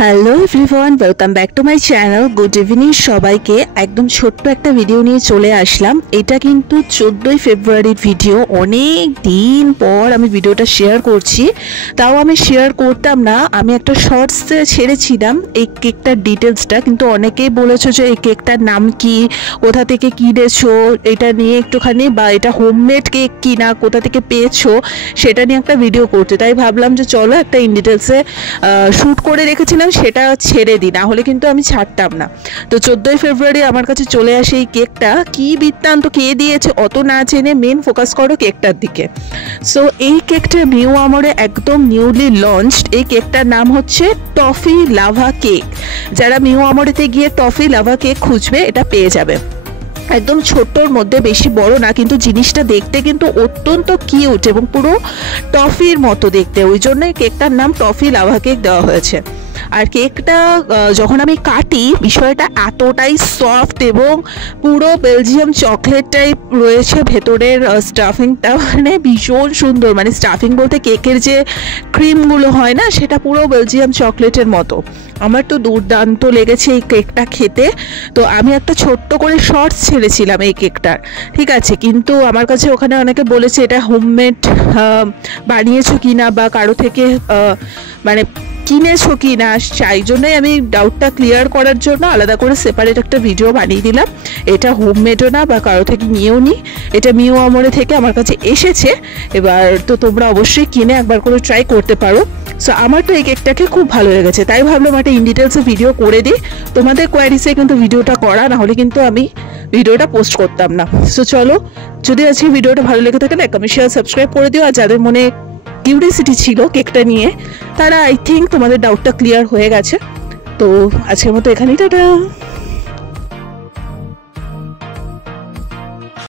Hello everyone, welcome back to my channel. Good evening সবাইকে। একদম ছোট্ট একটা ভিডিও নিয়ে চলে আসলাম। এটা কিন্তু 14ই ফেব্রুয়ারির ভিডিও। অনেক দিন পর আমি ভিডিওটা শেয়ার করছি। তাও আমি শেয়ার করতাম না, আমি একটা শর্টসে ছেড়েছিলাম এই কেকটার ডিটেলসটা, কিন্তু অনেকেই বলেছো যে এই কেকটার নাম কি, কোথা থেকে কিনেছো, এটা নিয়ে একটুখানি, বা এটা হোমমেড কেক কিনা, কোথা থেকে পেয়েছো সেটা নিয়ে একটা ভিডিও করতে। তাই ভাবলাম যে চলো একটা ইন ডিটেলসে শ্যুট করে রেখেছিলাম সেটা ছেড়ে দিই, না হলে কিন্তু আমি ছাড়তাম না। তো 14ই ফেব্রুয়ারি আমার কাছে চলে আসে এই কেকটা। কি বৃত্তান্ত, কে দিয়েছে অত না জেনে মেন ফোকাস করো কেকটার দিকে। সো এই কেকটা মিউ আমরে একদম নিউলি লঞ্চড। এই কেকটার নাম হচ্ছে টফি লাভা কেক। যারা মিউ আমরেতে গিয়ে টফি লাভা কেক খুঁজবে এটা পেয়ে যাবে। একদম ছোট্টর মধ্যে, বেশি বড় না, কিন্তু জিনিসটা দেখতে কিন্তু অত্যন্ত কিউট এবং পুরো টফির মতো দেখতে, ওই জন্যই কেকটার নাম টফি লাভা কেক দেওয়া হয়েছে। আর কেকটা যখন আমি কাটি, বিষয়টা এতটাই সফট এবং পুরো বেলজিয়াম চকলেট টাইপ রয়েছে ভেতরের স্টাফিংটা, মানে ভীষণ সুন্দর। মানে স্টাফিং বলতে কেকের যে ক্রিমগুলো হয় না, সেটা পুরো বেলজিয়াম চকলেটের মতো। আমার তো দুর্দান্ত লেগেছে এই কেকটা খেতে। তো আমি একটা ছোট্ট করে শর্টস ছেড়েছিলাম এই কেকটার, ঠিক আছে, কিন্তু আমার কাছে ওখানে অনেকে বলেছে এটা হোমমেড বানিয়েছো কি না, বা কারো থেকে মানে কিনেছো কি না, সেই জন্যই আমি ডাউটটা ক্লিয়ার করার জন্য আলাদা করে সেপারেট একটা ভিডিও বানিয়ে দিলাম। এটা হোমমেডও না বা কারো থেকে নিয়েও নি, এটা মিউ আমরে থেকে আমার কাছে এসেছে। এবার তো তোমরা অবশ্যই কিনে একবার করে ট্রাই করতে পারো। সো আমার তো এই কেকটাকে খুব ভালো লেগেছে, তাই ভাবলাম একটা ইন ডিটেলসে ভিডিও করে দিই। তোমাদের কোয়ারিসে কিন্তু ভিডিওটা করা, না হলে কিন্তু আমি ভিডিওটা পোস্ট করতাম না। সো চলো, যদি আজকে ভিডিওটা ভালো লেগে থাকে লাইক, কমেন্ট, শেয়ার, সাবস্ক্রাইব করে দিও। আর যাদের মনে কিউরিওসিটি ছিল কেকটা নিয়ে, তারা আই থিঙ্ক তোমাদের ডাউটটা ক্লিয়ার হয়ে গেছে। তো আজকের মতো এখানেই টাটা।